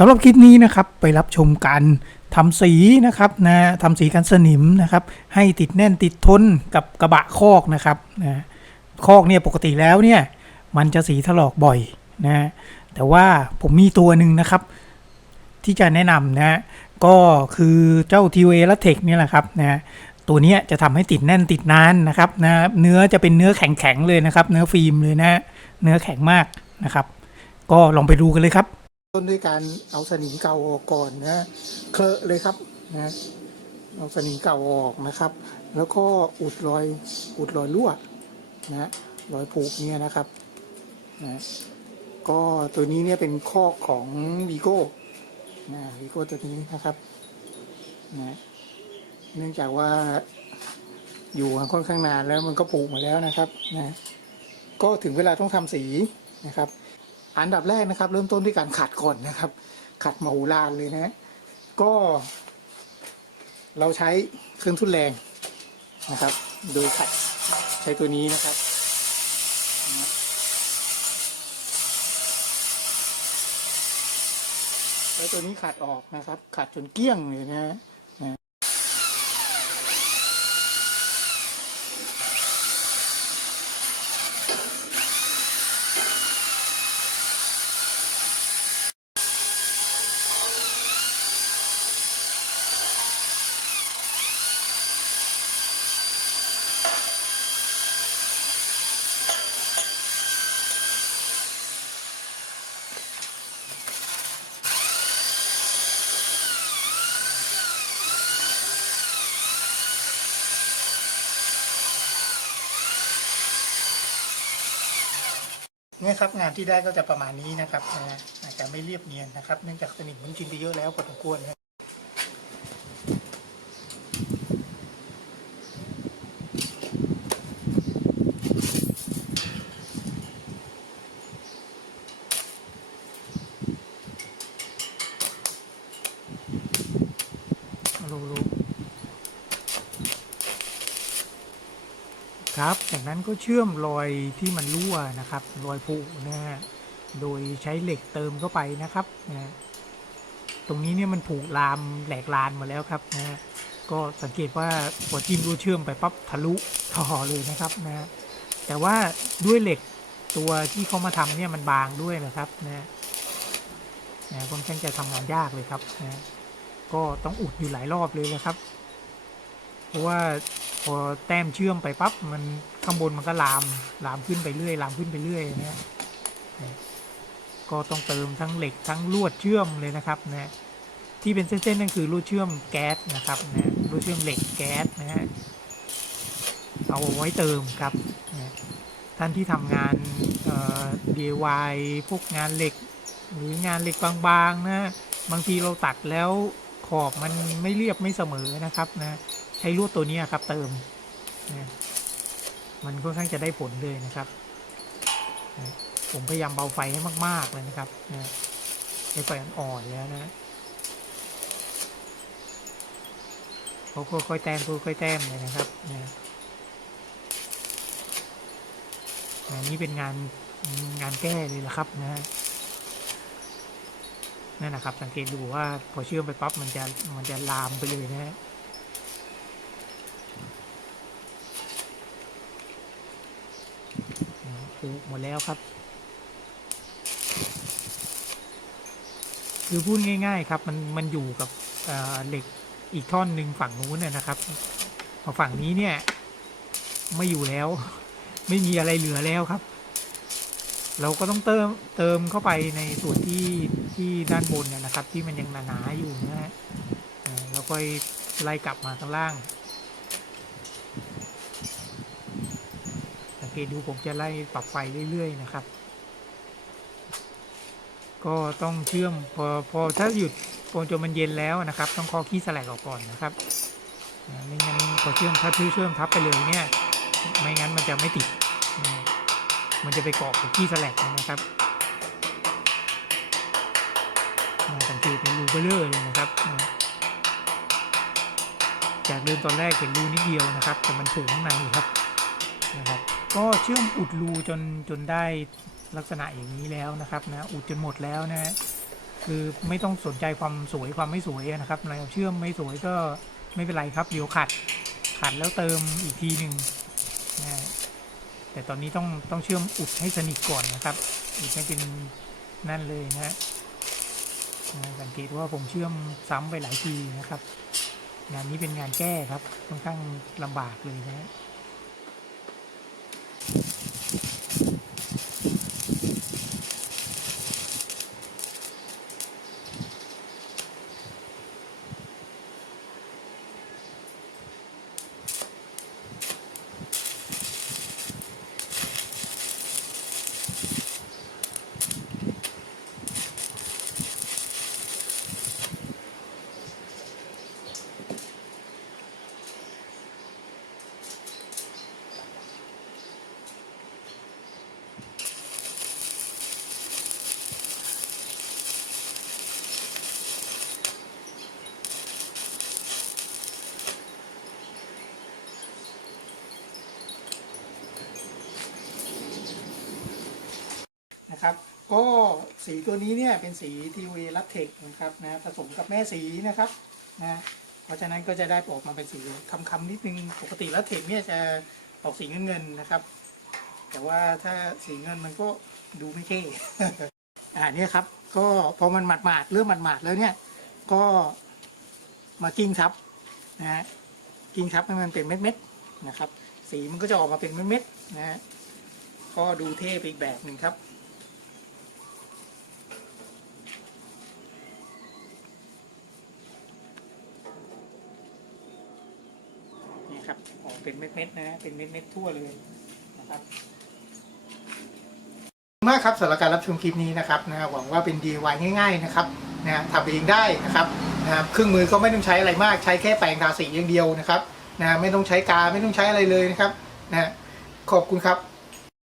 สำหรับคลิปนี้นะครับไปรับชมการทำสีนะครับนะทำสีกันสนิมนะครับ ให้ติดแน่นติดทนกับกระบะคอกนะครับนะคอกเนี่ยปกติแล้วเนี่ยมันจะสีถลอกบ่อยนะแต่ว่าผมมีตัวหนึ่งนะครับ ที่จะแนะนำนะก็คือเจ้า t ี a และเทคเนี่ยแหละครับนะตัวนี้จะทำให้ติดแน่นติดนานนะครับนะเนื้อจะเป็นเนื้อแข็งๆเลยนะครับ เนื้อฟิล์มเลยนะเนื้อแข็งมากนะครับ ก็ลองไปดูกันเลยครับ ต้นด้วยการเอาสนิมเก่าออกก่อนนะเคลอะเลยครับนะเอาสนิมเก่าออกนะครับ แล้วก็อุดรอยอุดรอยรั่วนะรอยผุเนี่ยนะครับนะก็ตัวนี้เนี่ยเป็นข้อของวีโก้นะวีโก้ตัวนี้นะครับนะเนื่องจากว่าอยู่ค่อนข้างนานแล้วมันก็ผุมาแล้วนะครับนะก็ถึงเวลาต้องทำสีนะครับ อันดับแรกนะครับ เริ่มต้นด้วยการขัดก่อนนะครับ ขัดมาหูลานเลยนะก็ เราใช้เครื่องทุนแรงนะครับ โดยขัดใช้ตัวนี้นะครับแล้วตัวนี้ขัดออกนะครับ ขัดจนเกลี้ยงเลยนะนะ เนี่ยครับงานที่ได้ก็จะประมาณนี้นะครับนะอาจจะไม่เรียบเนียนนะครับ เนื่องจากสนิมมันกินไปเยอะแล้วพอสมควรนะรู้รู้ ครับ จากนั้นก็เชื่อมรอยที่มันรั่วนะครับ รอยผุนะฮะ โดยใช้เหล็กเติมเข้าไปนะครับนะตรงนี้เนี่ยมันผุลามแหลกลานหมาแล้วครับนะฮะ ก็สังเกตว่าพอจิ้มรูเชื่อมไปปั๊บทะลุท่อเลยนะครับนะฮะ แต่ว่าด้วยเหล็กตัวที่เขามาทำเนี่ยมันบางด้วยนะครับนะนะค่อนข้างจะทำงานยากเลยครับนะก็ต้องอุดอยู่หลายรอบเลยนะครับ เพราะว่าพอแต้มเชื่อมไปปั๊บมันข้างบนมันก็ลามลามขึ้นไปเรื่อยลามขึ้นไปเรื่อยนะก็ต้องเติมทั้งเหล็กทั้งลวดเชื่อมเลยนะครับนะที่เป็นเส้นๆนั่นคือลวดเชื่อมแก๊สนะครับนะลวดเชื่อมเหล็กแก๊สนะฮะเอาไว้เติมครับนะท่านที่ทำงานเอ่อ DIY พวกงานเหล็ก หรืองานเหล็กบางๆนะบางทีเราตัดแล้วขอบมันไม่เรียบไม่เสมอนะครับนะ ใช้ลวดตัวนี้ครับ เติมนะมันค่อนข้างจะได้ผลเลยนะครับนะผมพยายามเบาไฟให้มาก ๆ เลยนะครับนะใช้ไฟอ่อนๆแล้วนะเขาค่อยๆแต้มค่อยๆแต้มเลยนะครับนะอันนี้เป็นงานงานแก้เลยละครับนะนั่นนะครับ สังเกตดูว่าพอเชื่อมไปปั๊บมันจะมันจะลามไปเลยนะฮะ ถูกหมดแล้วครับคือพูดง่าย ๆ ครับ มันมันอยู่กับเเหล็กอีกท่อนหนึ่งฝั่งนู้นเนี่ยนะครับพอฝั่งนี้เนี่ย ไม่อยู่แล้ว ไม่มีอะไรเหลือแล้วครับ เราก็ต้องเติมเติมเข้าไปในส่วนที่ที่ด้านบนเนี่ยนะครับ ที่มันยังหนาๆอยู่นะฮะเอ่อแล้วก็ไล่กลับมาข้างล่าง สังเกต ดูผมจะไล่ปรับไฟเรื่อยๆนะครับ ก็ต้องเชื่อมพอพอถ้าหยุดพอจนมันเย็นแล้วนะครับ ต้องคอขี้สแลกออกก่อนนะครับไม่งั้นพอเชื่อมถ้าเชื่อมทับไปเลยเนี่ยไม่งั้นมันจะไม่ติด มันจะไปเกาะกับขี้สแลกนะครับสังเกตเป็นรูเบลเลอร์เลยนะครับ จากเดิมตอนแรกเห็นรูนิดเดียวนะครับ แต่มันโผล่ข้างในครับนะครับ ก็เชื่อมอุดรูจนจนได้ลักษณะอย่างนี้แล้วนะครับนะอุดจนหมดแล้วนะคือไม่ต้องสนใจความสวยความไม่สวยนะครับเราเชื่อมไม่สวยก็ไม่เป็นไรครับเดี๋ยวขัดขัดแล้วเติมอีกทีหนึ่งนะแต่ตอนนี้ต้องต้องเชื่อมอุดให้สนิทก่อนนะครับอุดให้เป็นนั่นเลยนะฮะนะสังเกตว่าผมเชื่อมซ้ำไปหลายทีนะครับ งานนี้เป็นงานแก้ครับค่อนข้างลำบากเลยนะฮะ ก็สีตัวนี้เนี่ยเป็นสีทีวีลัตเทคนะครับนะผสมกับแม่สีนะครับนะเพราะฉะนั้นก็จะได้ออกมาเป็นสีคำๆนิดนึงปกติลัตเทคเนี่ยจะออกสีเงินเงินๆนะครับ แต่ว่าถ้าสีเงินมันก็ดูไม่เท่อ่าเนี่ยครับ ก็พอมันหมาดๆเริ่มหมาดๆแล้วเนี่ย ก็มากิ้งทับนะฮะกิ้งทับให้มันเป็นเม็ดๆนะครับ สีมันก็จะออกมาเป็นเม็ดๆนะฮะก็ดูเท่ไปอีกแบบหนึ่งครับ นี่ครับ ออกเป็นเม็ดๆนะ เป็นเม็ดๆทั่วเลยนะครับมากครับสำหรับการรับชมคลิปนี้นะครับนะหวังว่าเป็น DIY ง่าย ๆนะครับนะทำเองได้นะครับนะครับเครื่องมือก็ไม่ต้องใช้อะไรมาก ใช้แค่แปรงทาสีอย่างเดียวนะครับนะไม่ต้องใช้กาไม่ต้องใช้อะไรเลยนะครับนะขอบคุณครับ